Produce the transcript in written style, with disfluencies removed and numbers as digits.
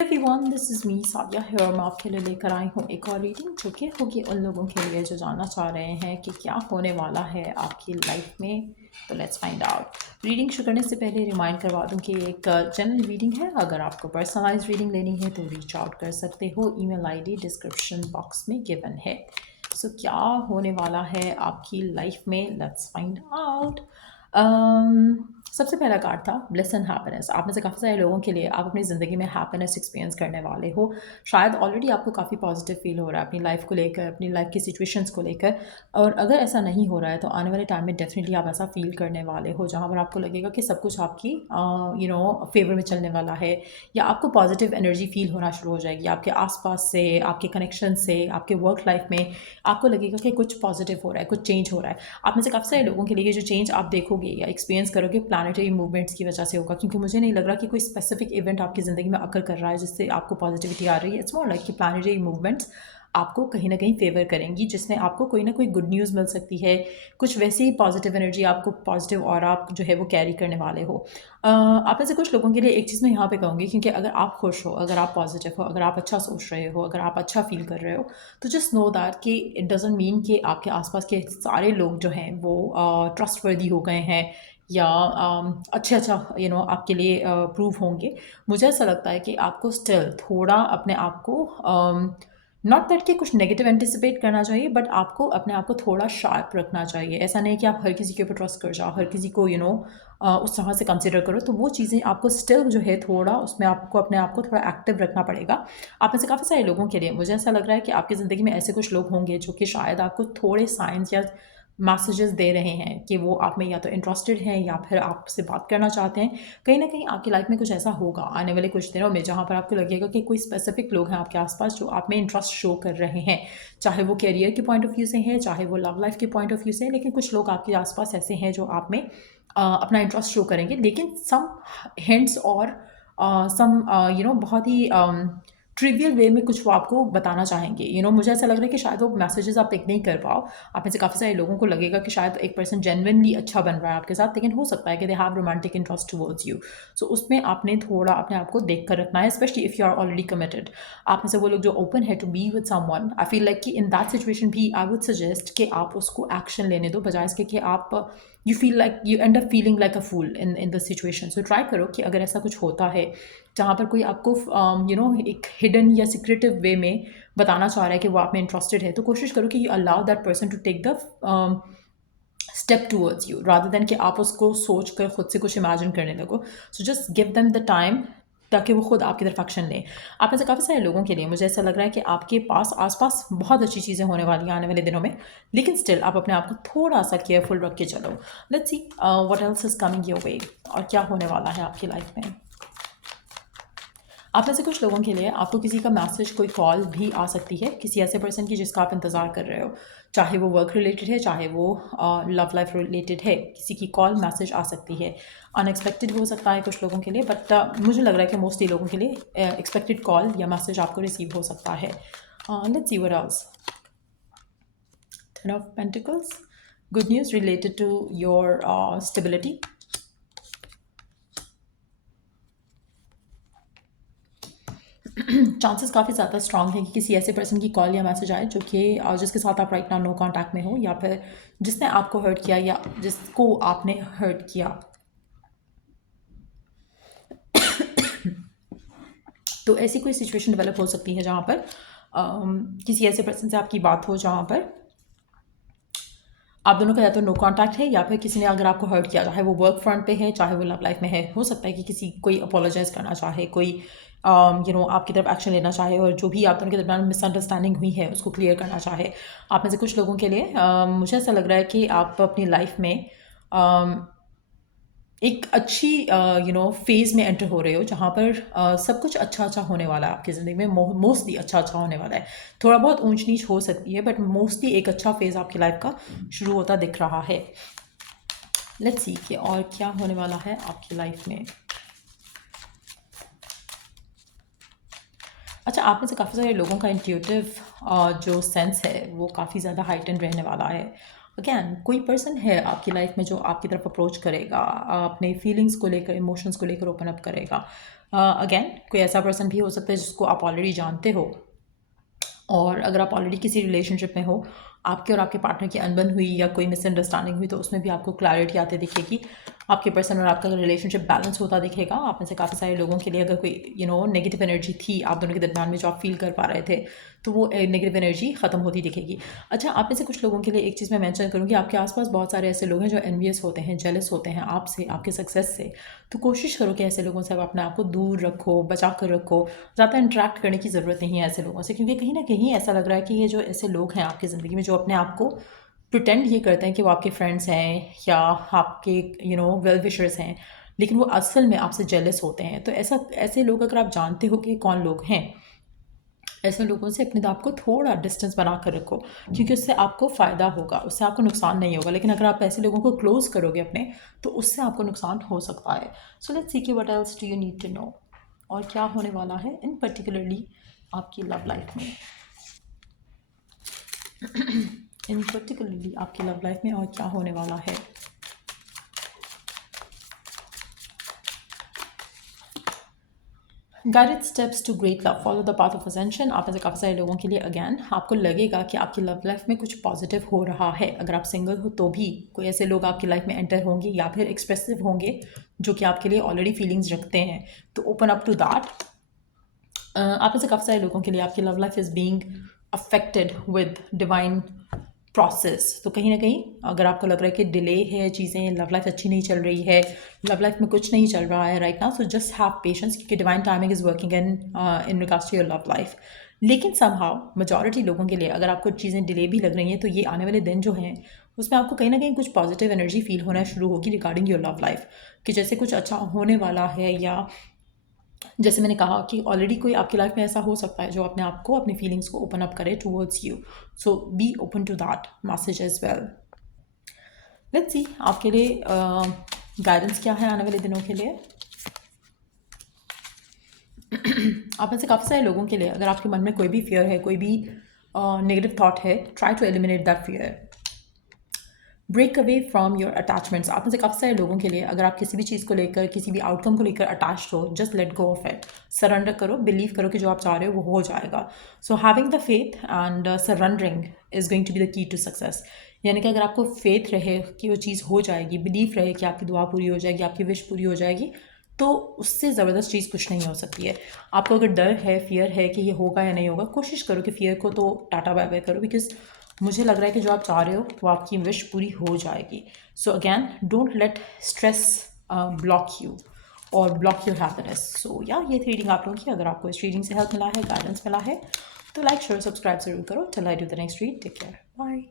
Everyone, this is me Sadia here. मैं आपके लिए लेकर आई हूँ एक और रीडिंग जो कि होगी उन लोगों के लिए जो जानना चाह रहे हैं कि क्या होने वाला है आपकी लाइफ में। तो लेट्स फाइंड आउट। रीडिंग शुरू करने से पहले रिमाइंड करवा दूँ कि एक जनरल रीडिंग है। अगर आपको पर्सनलाइज रीडिंग लेनी है तो रीच आउट कर सकते हो। ईमेल आईडी डिस्क्रिप्शन बॉक्स में गिवन है। सो क्या होने वाला है आपकी लाइफ में, लेट्स फाइंड आउट। सबसे पहला कार्ड था ब्लिस एंड हैप्पीनेस। आप में से काफ़ी सारे लोगों के लिए आप अपनी ज़िंदगी में हैप्पीनेस एक्सपीरियंस करने वाले हो। शायद ऑलरेडी आपको काफ़ी पॉजिटिव फील हो रहा है अपनी लाइफ को लेकर, अपनी लाइफ की सिचुएशंस को लेकर। और अगर ऐसा नहीं हो रहा है तो आने वाले टाइम में डेफिनेटली आप ऐसा फील करने वाले हो जहाँ पर आपको लगेगा कि सब कुछ आपकी फेवर में चलने वाला है, या आपको पॉजिटिव एनर्जी फील होना शुरू हो जाएगी आपके आसपास से, आपके कनेक्शन से, आपके वर्क लाइफ में। आपको लगेगा कि कुछ पॉजिटिव हो रहा है, कुछ चेंज हो रहा है। आप में से काफ़ी सारे लोगों के लिए जो चेंज आप देखोगे या एक्सपीरियंस करोगे प्लानिटरी मूवमेंट्स की वजह से होगा, क्योंकि मुझे नहीं लग रहा कि कोई स्पेसिफिक इवेंट आपकी ज़िंदगी में अकर कर रहा है जिससे आपको पॉजिटिविटी आ रही है। इट्स मोर लाइक कि प्लानिटरी मूवमेंट्स आपको कहीं ना कहीं फेवर करेंगी, जिसमें आपको कोई ना कोई गुड न्यूज़ मिल सकती है। कुछ वैसी ही पॉजिटिव एनर्जी आपको, पॉजिटिव और आप जो है वो कैरी करने वाले हो। आप में से कुछ लोगों के लिए एक चीज़ मैं यहाँ पे कहूँगी, क्योंकि अगर आप खुश हो, अगर आप पॉजिटिव हो, अगर आप अच्छा सोच रहे हो, अगर आप अच्छा फील कर रहे हो, तो जस्ट नो दैट कि इट डजेंट मीन कि आपके आसपास के सारे लोग जो हैं वो ट्रस्टवर्दी हो गए हैं, या अच्छा आपके लिए प्रूव होंगे। मुझे ऐसा लगता है कि आपको स्टिल थोड़ा अपने आप को, नॉट दैट कि कुछ नेगेटिव एंटिसिपेट करना चाहिए, बट आपको अपने आप को थोड़ा शार्प रखना चाहिए। ऐसा नहीं कि आप हर किसी के ऊपर ट्रस्ट कर जाओ, हर किसी को उस तरह से कंसिडर करो। तो वो चीज़ें आपको स्टिल जो है थोड़ा उसमें आपको अपने आप को थोड़ा एक्टिव रखना पड़ेगा। आप में से काफ़ी सारे लोगों के लिए मुझे ऐसा लग रहा है कि आपकी ज़िंदगी में ऐसे कुछ लोग होंगे जो कि शायद आपको थोड़े साइंस या मैसेजेस दे रहे हैं कि वो आप में या तो इंटरेस्टेड हैं या फिर आपसे बात करना चाहते हैं। कहीं ना कहीं आपकी लाइफ में कुछ ऐसा होगा आने वाले कुछ दिनों में जहाँ पर आपको लगेगा कि कोई स्पेसिफिक लोग हैं आपके आसपास जो आप में इंटरेस्ट शो कर रहे हैं, चाहे वो कैरियर के पॉइंट ऑफ व्यू से हैं, चाहे वो लव लाइफ के पॉइंट ऑफ व्यू से हैं। लेकिन कुछ लोग आपके आसपास ऐसे हैं जो आप में अपना इंटरेस्ट शो करेंगे, लेकिन सम हिंट्स और सम बहुत ही ट्रिवियल वे में कुछ वो आपको बताना चाहेंगे। मुझे ऐसा लग रहा है कि शायद वो मैसेजेस आप पिक नहीं कर पाओ। आप में से काफ़ी सारे लोगों को लगेगा कि शायद एक पर्सन जेन्युइनली अच्छा बन रहा है आपके साथ, लेकिन हो सकता है कि they have romantic interest towards you. So उसमें आपने थोड़ा अपने आप को देख कर रखना है, specially if you are already committed. आप में से वो लोग जो ओपन है to be with someone, I feel like कि इन दैट सिचुएशन भी आई वुड सजेस्ट कि आप उसको एक्शन लेने दो, बजाय इसके कि आप you feel like you end up feeling like a fool in the situation. So try करो कि अगर ऐसा कुछ होता है जहाँ पर कोई आपको एक हिडन या सीक्रेटिव वे में बताना चाह रहा है कि वो आप में इंटरेस्टेड है, तो कोशिश करो कि you allow that person to take the step towards you, rather than कि आप उसको सोच कर खुद से कुछ इमेजिन करने लगो। So just give them the time ताकि वो खुद आपकी तरफ एक्शन लें। आप में से काफ़ी सारे लोगों के लिए मुझे ऐसा लग रहा है कि आपके पास आसपास बहुत अच्छी चीज़ें होने वाली हैं आने वाले दिनों में, लेकिन स्टिल आप अपने आप को थोड़ा सा केयरफुल रख के चलो। Let's see what else is coming your way, और क्या होने वाला है आपकी लाइफ में। आप में से कुछ लोगों के लिए आपको किसी का मैसेज, कोई कॉल भी आ सकती है, किसी ऐसे पर्सन की जिसका आप इंतज़ार कर रहे हो, चाहे वो वर्क रिलेटेड है, चाहे वो लव लाइफ रिलेटेड है। किसी की कॉल, मैसेज आ सकती है। अनएक्सपेक्टेड हो सकता है कुछ लोगों के लिए, बट मुझे लग रहा है कि मोस्टली लोगों के लिए एक्सपेक्टेड कॉल या मैसेज आपको रिसीव हो सकता है। Let's see what else. Ten of pentacles, good news related to your stability. Chances काफ़ी ज़्यादा स्ट्रांग है कि किसी ऐसे पर्सन की कॉल या मैसेज आए जो कि जिसके साथ आप राइट नाउ नो कांटेक्ट में हो, या फिर जिसने आपको हर्ट किया या जिसको आपने हर्ट किया। तो ऐसी कोई सिचुएशन डेवलप हो सकती है जहाँ पर किसी ऐसे पर्सन से आपकी बात हो जहाँ पर आप दोनों का या तो नो कांटेक्ट है, या फिर किसी ने अगर आपको हर्ट किया, चाहे वो वर्क फ्रंट पे है, चाहे वो लव लाइफ में है। हो सकता है कि किसी कोई अपोलोजाइज करना चाहे, कोई आपकी तरफ एक्शन लेना चाहे, और जो भी आप दोनों के दरमियान मिसअंडरस्टैंडिंग हुई है उसको क्लियर करना चाहे। आप में से कुछ लोगों के लिए मुझे ऐसा लग रहा है कि आप अपनी लाइफ में एक अच्छी फेज़ में एंटर हो रहे हो जहाँ पर सब कुछ अच्छा अच्छा होने वाला है आपकी ज़िंदगी में। मोस्टली अच्छा अच्छा होने वाला है। थोड़ा बहुत ऊंच नीच हो सकती है, बट मोस्टली एक अच्छा फेज़ आपकी लाइफ का शुरू होता दिख रहा है। लेट्स सी कि और क्या होने वाला है आपकी लाइफ में। अच्छा, आप में से काफ़ी सारे लोगों का इंट्यूटिव जो सेंस है वो काफ़ी ज़्यादा हाइटन रहने वाला है। अगैन कोई पर्सन है आपकी लाइफ में जो आपकी तरफ अप्रोच करेगा, अपने फीलिंग्स को लेकर, इमोशंस को लेकर ओपन अप करेगा। अगैन कोई ऐसा पर्सन भी हो सकता है जिसको आप ऑलरेडी जानते हो, और अगर आप ऑलरेडी किसी रिलेशनशिप में हो, आपके और आपके पार्टनर की अनबन हुई या कोई मिसअंडरस्टैंडिंग हुई, तो उसमें भी आपको क्लैरिटी आती दिखेगी। आपके पर्सन और आपका रिलेशनशिप बैलेंस होता दिखेगा। आप में से काफ़ी सारे लोगों के लिए अगर कोई नेगेटिव एनर्जी थी आप दोनों के दरमियान में जो आप फील कर पा रहे थे, तो वो नेगेटिव एनर्जी ख़त्म होती दिखेगी। अच्छा, आप में से कुछ लोगों के लिए एक चीज़ मैं मेंशन करूँगी, आपके आसपास बहुत सारे ऐसे लोग हैं जो एनवियस होते हैं, जेलस होते हैं आपसे, आपके सक्सेस से। तो कोशिश करो कि ऐसे लोगों से आप अपने आप को दूर रखो, बचा कर रखो। ज़्यादा इंटरेक्ट करने की ज़रूरत नहीं है ऐसे लोगों से, क्योंकि कहीं ना कहीं ऐसा लग रहा है कि ये जो ऐसे लोग हैं आपकी ज़िंदगी में जो अपने आप को प्रिटेंड ये करते हैं कि वो आपके फ्रेंड्स हैं या आपके वेल विशर्स हैं, लेकिन वो असल में आपसे जेलस होते हैं। तो ऐसे लोग अगर आप जानते हो कि कौन लोग हैं, ऐसे लोगों से अपने आप को थोड़ा डिस्टेंस बना कर रखो, क्योंकि उससे आपको फ़ायदा होगा, उससे आपको नुकसान नहीं होगा। लेकिन अगर आप ऐसे लोगों को क्लोज करोगे अपने, तो उससे आपको नुकसान हो सकता है। सो लेट्स सी कि what else do you need to know, और क्या होने वाला है इन पर्टिकुलरली आपकी लव लाइफ में। इन पर्टिकुलरली आपकी लव लाइफ में और क्या होने वाला है। Guided steps to great love, follow the path of ascension. आप ऐसे काफ़ी सारे लोगों के लिए अगैन आपको लगेगा कि आपकी लव लाइफ में कुछ पॉजिटिव हो रहा है। अगर आप सिंगल हो तो भी कोई ऐसे लोग आपकी लाइफ में एंटर होंगे या फिर एक्सप्रेसिव होंगे जो कि आपके लिए ऑलरेडी फीलिंग्स रखते हैं, तो ओपन अप टू दैट। आप ऐसे काफ़ी सारे लोगों के लिए आपकी love life is being affected with divine process. तो कहीं ना कहीं अगर आपको लग रहा है कि डिले है, चीज़ें, लव लाइफ अच्छी नहीं चल रही है, लव लाइफ में कुछ नहीं चल रहा है right now, so just have patience, क्योंकि divine timing is working in regards to your love life. लेकिन समहाउ मेजॉरिटी लोगों के लिए अगर आपको चीज़ें डिले भी लग रही हैं, तो ये आने वाले दिन जो हैं उसमें आपको कहीं ना कहीं कुछ पॉजिटिव एनर्जी फील होना शुरू होगी रिगार्डिंग योर लव लाइफ, कि जैसे कुछ अच्छा होने वाला है, या जैसे मैंने कहा कि ऑलरेडी कोई आपकी लाइफ में ऐसा हो सकता है जो अपने आप को, अपनी फीलिंग्स को ओपन अप करे towards you. So be open to that message as well. Let's see आपके लिए गाइडेंस क्या है आने वाले दिनों के लिए। आप में से काफ़ी सारे लोगों के लिए अगर आपके मन में कोई भी फियर है, कोई भी नेगेटिव थॉट है, try to eliminate that fear. Break away from your attachments. आप में से काफ़ी सारे लोगों के लिए अगर आप किसी भी चीज़ को लेकर, किसी भी आउटकम को लेकर अटैच्ड हो, just let go of it. Surrender करो, बिलीव करो कि जो आप चाह रहे हो वो हो जाएगा। So having the faith and surrendering is going to be the key to success. यानी कि अगर आपको फेथ रहे कि वो चीज़ हो जाएगी, बिलीव रहे कि आपकी दुआ पूरी हो जाएगी, आपकी विश पूरी हो जाएगी, तो उससे ज़बरदस्त चीज़ कुछ नहीं हो सकती है। आपको अगर डर है, फियर है कि ये होगा या नहीं होगा, कोशिश करो कि फियर को तो टाटा बाय बाय करो, बिकॉज मुझे लग रहा है कि जो आप चाह रहे हो वो आपकी विश पूरी हो जाएगी। So again don't let stress block you और ब्लॉक योर हैप्पीनेस। सो या ये थी रीडिंग आप लोगों की। अगर आपको इस रीडिंग से हेल्प मिला है, गाइडेंस मिला है, तो लाइक शेयर सब्सक्राइब जरूर करो। Till I do the next read, take care, bye.